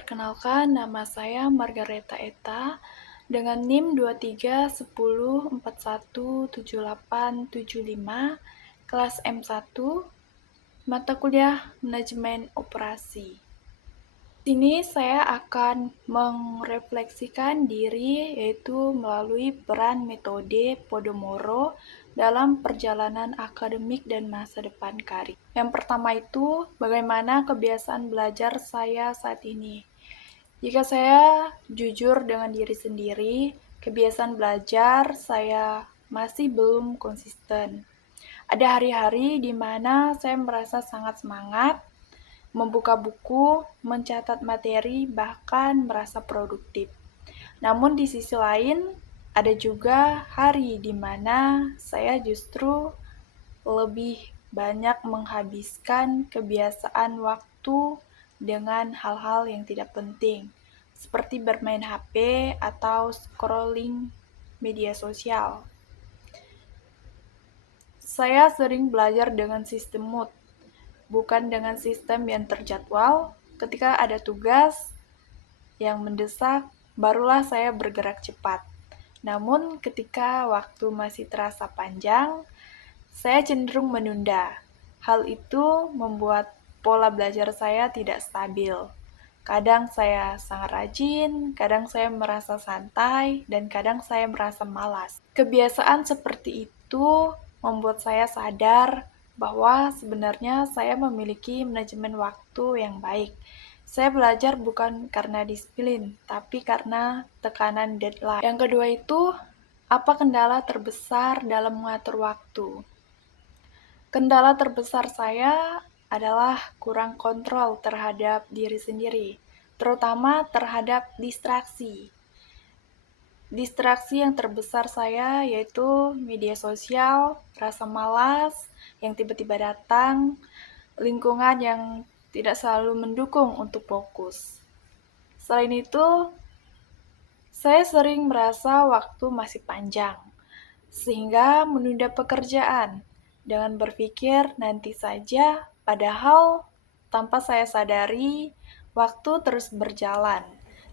Perkenalkan, nama saya Margareta Eta dengan NIM 2310417875, kelas M1, mata kuliah Manajemen Operasi. Di sini saya akan merefleksikan diri, yaitu melalui peran metode Podomoro dalam perjalanan akademik dan masa depan karir. Yang pertama itu, bagaimana kebiasaan belajar saya saat ini. Jika saya jujur dengan diri sendiri, kebiasaan belajar saya masih belum konsisten. Ada hari-hari di mana saya merasa sangat semangat, membuka buku, mencatat materi, bahkan merasa produktif. Namun di sisi lain, ada juga hari di mana saya justru lebih banyak menghabiskan kebiasaan waktu dengan hal-hal yang tidak penting, seperti bermain HP atau scrolling media sosial. Saya sering belajar dengan sistem mood, bukan dengan sistem yang terjadwal. Ketika ada tugas yang mendesak, barulah saya bergerak cepat. Namun ketika waktu masih terasa panjang, saya cenderung menunda. Hal itu membuat pola belajar saya tidak stabil. Kadang saya sangat rajin, kadang saya merasa santai, dan kadang saya merasa malas. Kebiasaan seperti itu membuat saya sadar bahwa sebenarnya saya memiliki manajemen waktu yang baik. Saya belajar bukan karena disiplin, tapi karena tekanan deadline. Yang kedua itu, apa kendala terbesar dalam mengatur waktu? Kendala terbesar saya adalah kurang kontrol terhadap diri sendiri, terutama terhadap distraksi. Distraksi yang terbesar saya yaitu media sosial, rasa malas yang tiba-tiba datang, lingkungan yang tidak selalu mendukung untuk fokus. Selain itu, saya sering merasa waktu masih panjang, sehingga menunda pekerjaan dengan berpikir nanti saja, padahal tanpa saya sadari, waktu terus berjalan,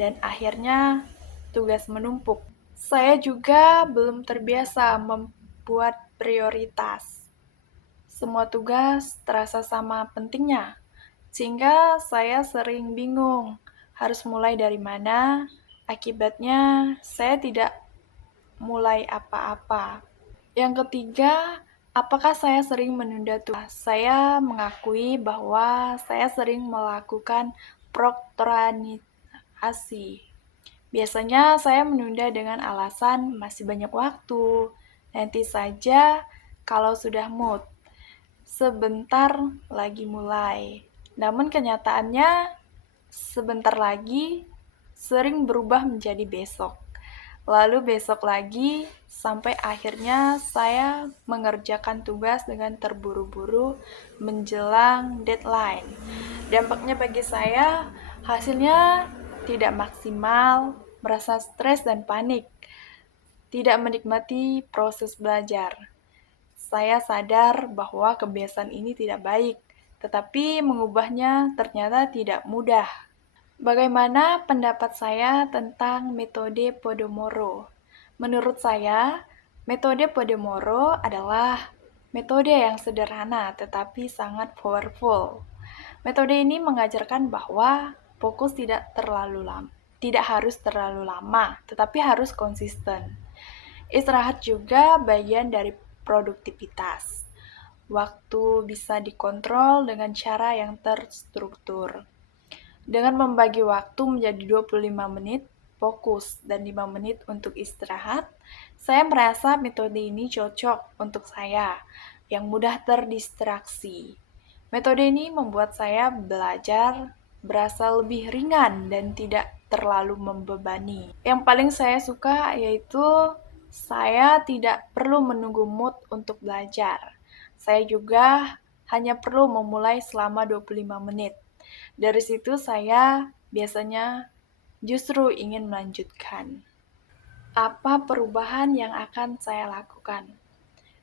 dan akhirnya tugas menumpuk. Saya juga belum terbiasa membuat prioritas. Semua tugas terasa sama pentingnya, sehingga saya sering bingung harus mulai dari mana. Akibatnya, saya tidak mulai apa-apa. Yang ketiga, apakah saya sering menunda tugas? Saya mengakui bahwa saya sering melakukan prokrastinasi. Biasanya saya menunda dengan alasan masih banyak waktu, nanti saja kalau sudah mood, sebentar lagi mulai. Namun kenyataannya sebentar lagi sering berubah menjadi besok. Lalu besok lagi, sampai akhirnya saya mengerjakan tugas dengan terburu-buru menjelang deadline. Dampaknya bagi saya, hasilnya tidak maksimal, merasa stres dan panik, tidak menikmati proses belajar. Saya sadar bahwa kebiasaan ini tidak baik, tetapi mengubahnya ternyata tidak mudah. Bagaimana pendapat saya tentang metode Podomoro? Menurut saya, metode Podomoro adalah metode yang sederhana tetapi sangat powerful. Metode ini mengajarkan bahwa fokus tidak harus terlalu lama, tetapi harus konsisten. Istirahat juga bagian dari produktivitas. Waktu bisa dikontrol dengan cara yang terstruktur. Dengan membagi waktu menjadi 25 menit fokus dan 5 menit untuk istirahat, saya merasa metode ini cocok untuk saya yang mudah terdistraksi. Metode ini membuat saya belajar berasa lebih ringan dan tidak terlalu membebani. Yang paling saya suka yaitu saya tidak perlu menunggu mood untuk belajar. Saya juga hanya perlu memulai selama 25 menit. Dari situ saya biasanya justru ingin melanjutkan. Apa perubahan yang akan saya lakukan?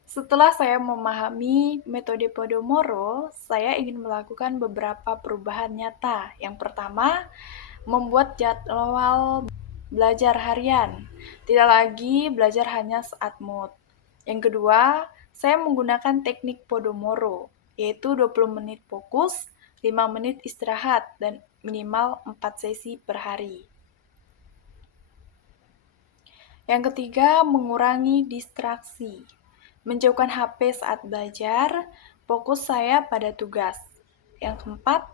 Setelah saya memahami metode Podomoro, saya ingin melakukan beberapa perubahan nyata. Yang pertama, membuat jadwal belajar harian, tidak lagi belajar hanya saat mood. Yang kedua, saya menggunakan teknik Pomodoro, yaitu 20 menit fokus, 5 menit istirahat, dan minimal 4 sesi per hari. Yang ketiga, mengurangi distraksi. Menjauhkan HP saat belajar, fokus saya pada tugas. Yang keempat,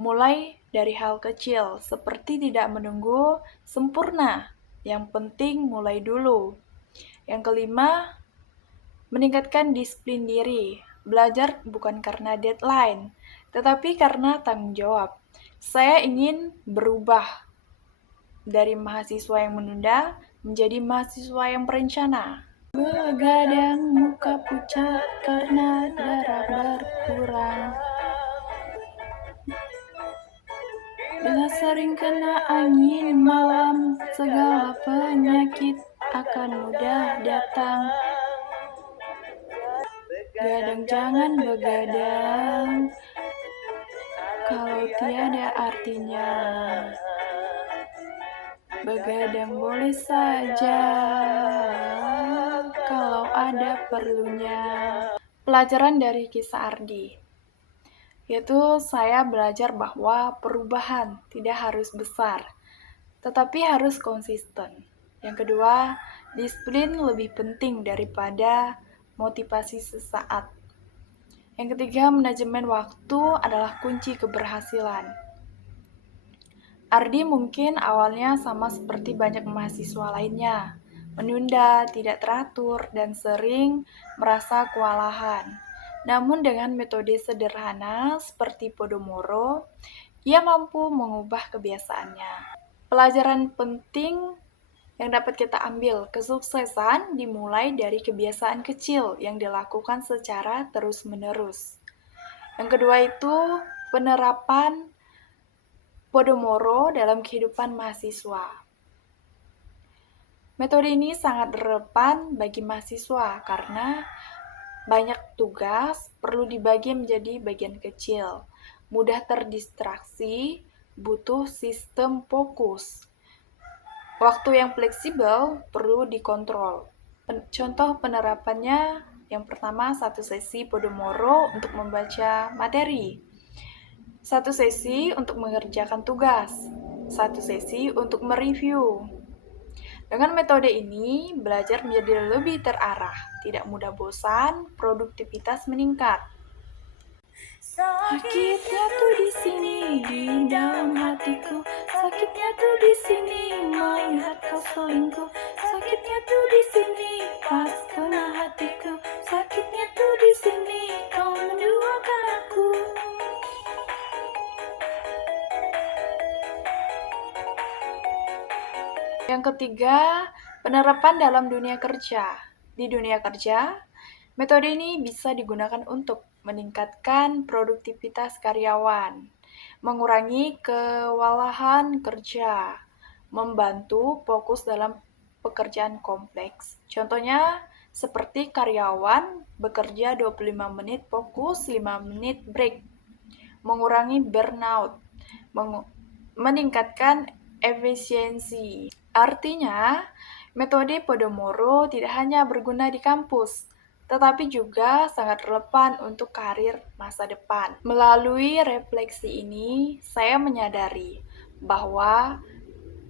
mulai dari hal kecil, seperti tidak menunggu sempurna. Yang penting mulai dulu. Yang kelima, meningkatkan disiplin diri. Belajar bukan karena deadline, tetapi karena tanggung jawab. Saya ingin berubah dari mahasiswa yang menunda menjadi mahasiswa yang berencana. Begadang muka pucat karena darah berkurang. Bila sering kena angin malam, segala penyakit akan mudah datang. Gadang jangan begadang kalau tiada artinya. Begadang boleh saja kalau ada perlunya. Pelajaran dari kisah Ardi, yaitu saya belajar bahwa perubahan tidak harus besar, tetapi harus konsisten. Yang kedua, disiplin lebih penting daripada motivasi sesaat. Yang ketiga, manajemen waktu adalah kunci keberhasilan. Ardi mungkin awalnya sama seperti banyak mahasiswa lainnya, menunda, tidak teratur, dan sering merasa kewalahan. Namun dengan metode sederhana seperti Pomodoro, ia mampu mengubah kebiasaannya. Pelajaran penting yang dapat kita ambil, kesuksesan dimulai dari kebiasaan kecil yang dilakukan secara terus-menerus. Yang kedua itu penerapan Pomodoro dalam kehidupan mahasiswa. Metode ini sangat relevan bagi mahasiswa karena banyak tugas perlu dibagi menjadi bagian kecil, mudah terdistraksi, butuh sistem fokus. Waktu yang fleksibel perlu dikontrol. Contoh penerapannya, yang pertama, 1 sesi Pomodoro untuk membaca materi, 1 sesi untuk mengerjakan tugas, 1 sesi untuk mereview. Dengan metode ini, belajar menjadi lebih terarah, tidak mudah bosan, produktivitas meningkat. Sakitnya tuh di sini, di dalam hatiku. Sakitnya tuh di sini, melihat kau selingkuh. Sakitnya tuh di sini, pas kena hatiku. Sakitnya tuh di sini, kau menduakan aku. Yang ketiga, penerapan dalam dunia kerja. Di dunia kerja, metode ini bisa digunakan untuk meningkatkan produktivitas karyawan, mengurangi kewalahan kerja, membantu fokus dalam pekerjaan kompleks. Contohnya, seperti karyawan bekerja 25 menit fokus, 5 menit break, mengurangi burnout, meningkatkan efisiensi. Artinya, metode Pomodoro tidak hanya berguna di kampus, tetapi juga sangat relevan untuk karir masa depan. Melalui refleksi ini, saya menyadari bahwa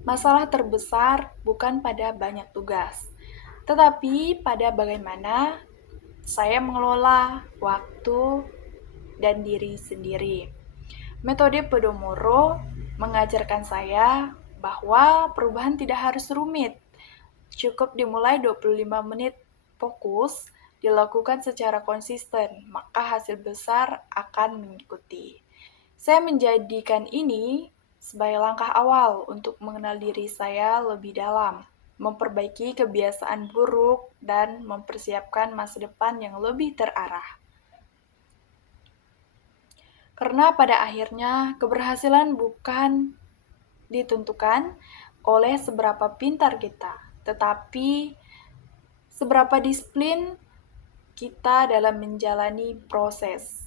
masalah terbesar bukan pada banyak tugas, tetapi pada bagaimana saya mengelola waktu dan diri sendiri. Metode Pomodoro mengajarkan saya bahwa perubahan tidak harus rumit. Cukup dimulai 25 menit fokus, dilakukan secara konsisten, maka hasil besar akan mengikuti. Saya menjadikan ini sebagai langkah awal untuk mengenal diri saya lebih dalam, memperbaiki kebiasaan buruk, dan mempersiapkan masa depan yang lebih terarah. Karena pada akhirnya keberhasilan bukan ditentukan oleh seberapa pintar kita, tetapi seberapa disiplin kita dalam menjalani proses.